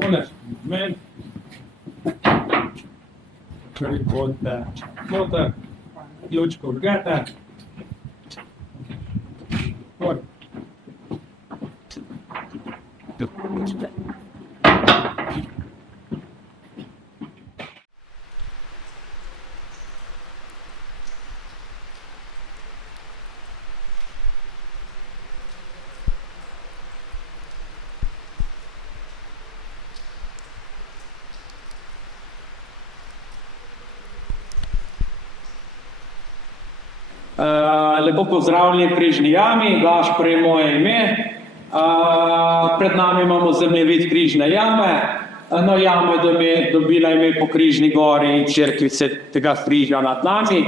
Tole, men. Pripodte. Noter. Ključko vgete. Gor. Lepo pozdravljeni Križni jami, Gašper je moje ime. Pred nami imamo zemljevid Križne jame. No, jama je dobila ime po Križni gori in cerkvi Svetega Križa nad nami.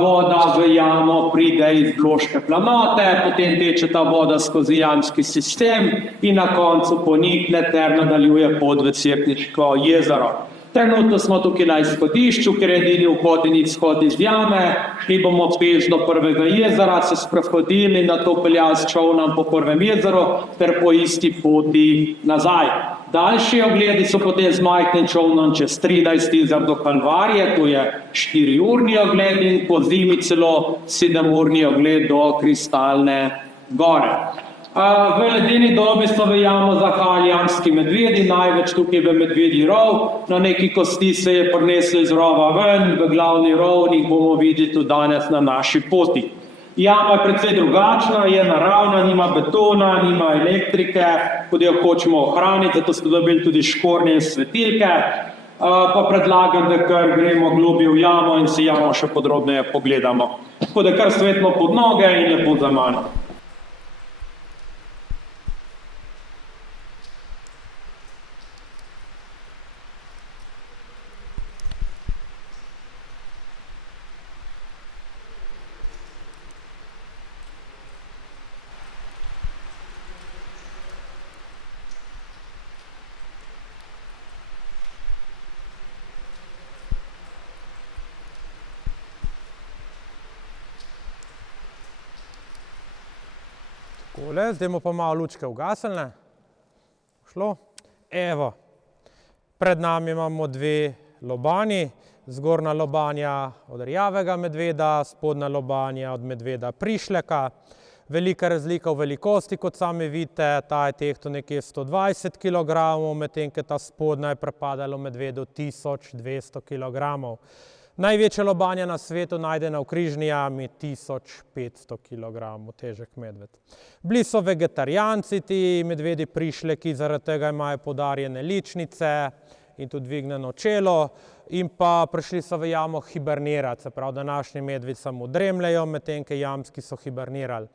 Voda v jamo pride iz Bloške planote, potem teče ta voda skozi jamski sistem in na koncu ponikne ter nadaljuje pot v Cerkniško jezero. Trenutno smo tukaj na izhodišču, ker je edini vhod in izhod iz jame. Mi bomo peš do prvega jezera, se sprehodili, nato peljali s čolnom po prvem jezeru ter po isti poti nazaj. Daljši ogledi so potem z majhnim čolnom čez 13 jezer do Kalvarije, to je 4-urni ogled in po zimi celo 7-urni ogled do Kristalne gore. V ledeni dobi so v jamo zahajali jamski medvedi, največ tukaj v Medvedji rov. Na neki kosti se je prineslo iz rova ven, v glavni rov, in jih bomo videli tudi danes na naši poti. Jama je precej drugačna, je naravna, nima betona, nima elektrike, kot jo hočemo ohraniti, zato smo dobili tudi škornje in svetilke. Pa predlagam, da kar gremo globje v jamo in si jamo še podrobneje pogledamo. Tako da kar svetlo pod noge in lepo za mano. Zdaj bomo pa malo lučke ugasnili. Šlo. Evo, pred nami imamo dve lobanji. Zgornja lobanja od rjavega medveda, spodnja lobanja od medveda prišleka. Velika razlika v velikosti, kot sami vidite, ta je tehtal nekje 120 kg, medtem ko ta spodnja je pripadala medvedu 1200 kg. Največja lobanja na svetu najdena v Križni jami, 1500 kg težek medved. Bili so vegetarijanci, ti medvedi prišleki, zaradi tega imajo podarjene ličnice in tudi dvignjeno čelo, in pa prišli so v jamo hibernirati, se pravi, današnji medvedi samo dremljajo, medtem ko jamski so hibernirali.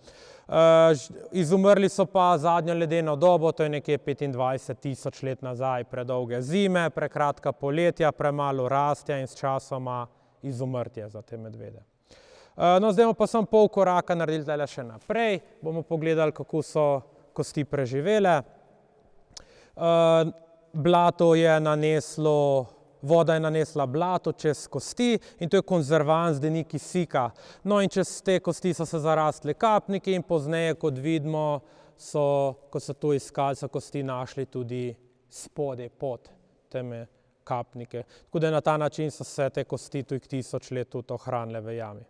Izumrli so pa zadnjo ledeno dobo, to je nekje 25 000 let nazaj, predolge zime, prekratka poletja, premalo rastja in s časoma izumrtje za te medvede. No, zdaj bomo pa samo pol koraka naredili zdaj še naprej, bomo pogledali, kako so kosti preživele. Voda je nanesla blato čez kosti in to je konzervans, da ni kisika. No, in čez te kosti so se zarastli kapniki in pozneje, kot vidimo, ko so to iskali, so kosti našli tudi spodaj pod teme kapnike. Tako da na ta način so se te kosti tudi 1000 let tudi ohranile v jami.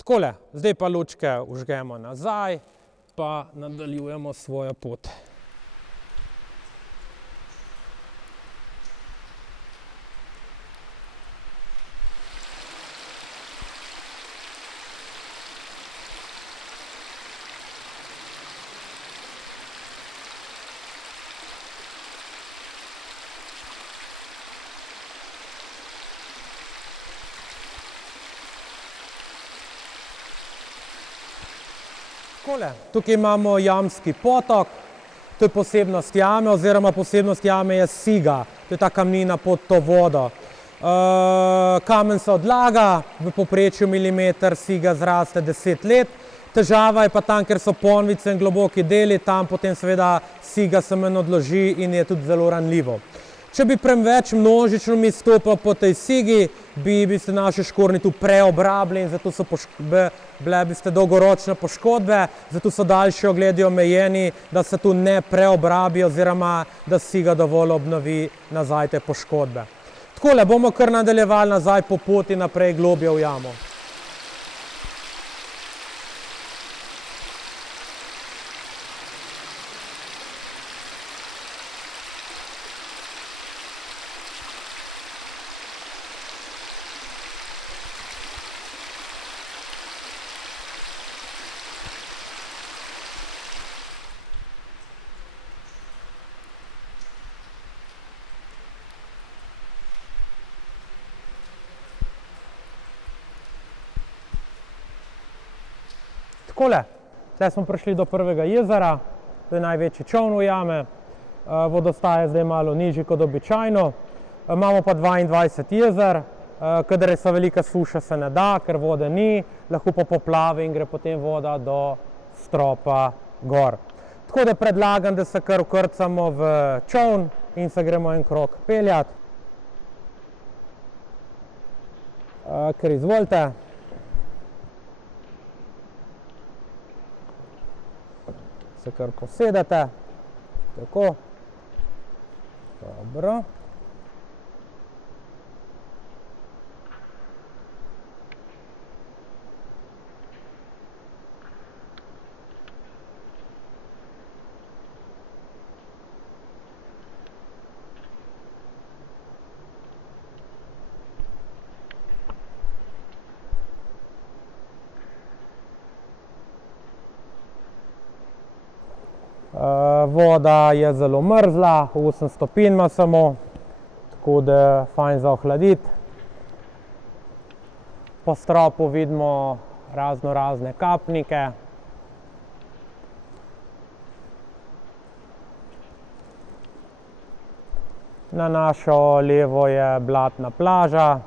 Takole, zdaj pa lučke vžgemo nazaj, pa nadaljujemo svojo pot. Tukaj imamo jamski potok, to je posebnost jame, oziroma posebnost jame je siga, to je ta kamnina pod to vodo. Kamen se odlaga, v povprečju milimeter siga zraste 10 let. Težava je pa tam, ker so ponvice in globoki deli, tam potem seveda siga se manj odloži in je tudi zelo ranljivo. Če bi preveč množično mi stopili po tej sigi, bi se naši škornji tu preobrabili in zato so bile biste dolgoročne poškodbe, zato so daljši ogledi omejeni, da se tu ne preobrabi oziroma da si ga dovolj obnovi nazaj te poškodbe. Takole bomo kar nadaljevali nazaj po poti naprej globje v jamo. Takole, zdaj smo prišli do prvega jezera, to je največji čoln v jame, vodostaj je zdaj malo nižji kot običajno, imamo pa 22 jezer, kadar so velika suša se ne da, ker vode ni, lahko pa poplave in gre potem voda do stropa gor. Tako da predlagam, da se kar vkrcamo v čoln in se gremo en krog peljati. Kar izvolite. Se kar posedete, tako, dobro. Voda je zelo mrzla, 8 stopinj ima samo, tako da je fajn za ohladiti. Po stropu vidimo razne kapnike. Na našo levo je blatna plaža.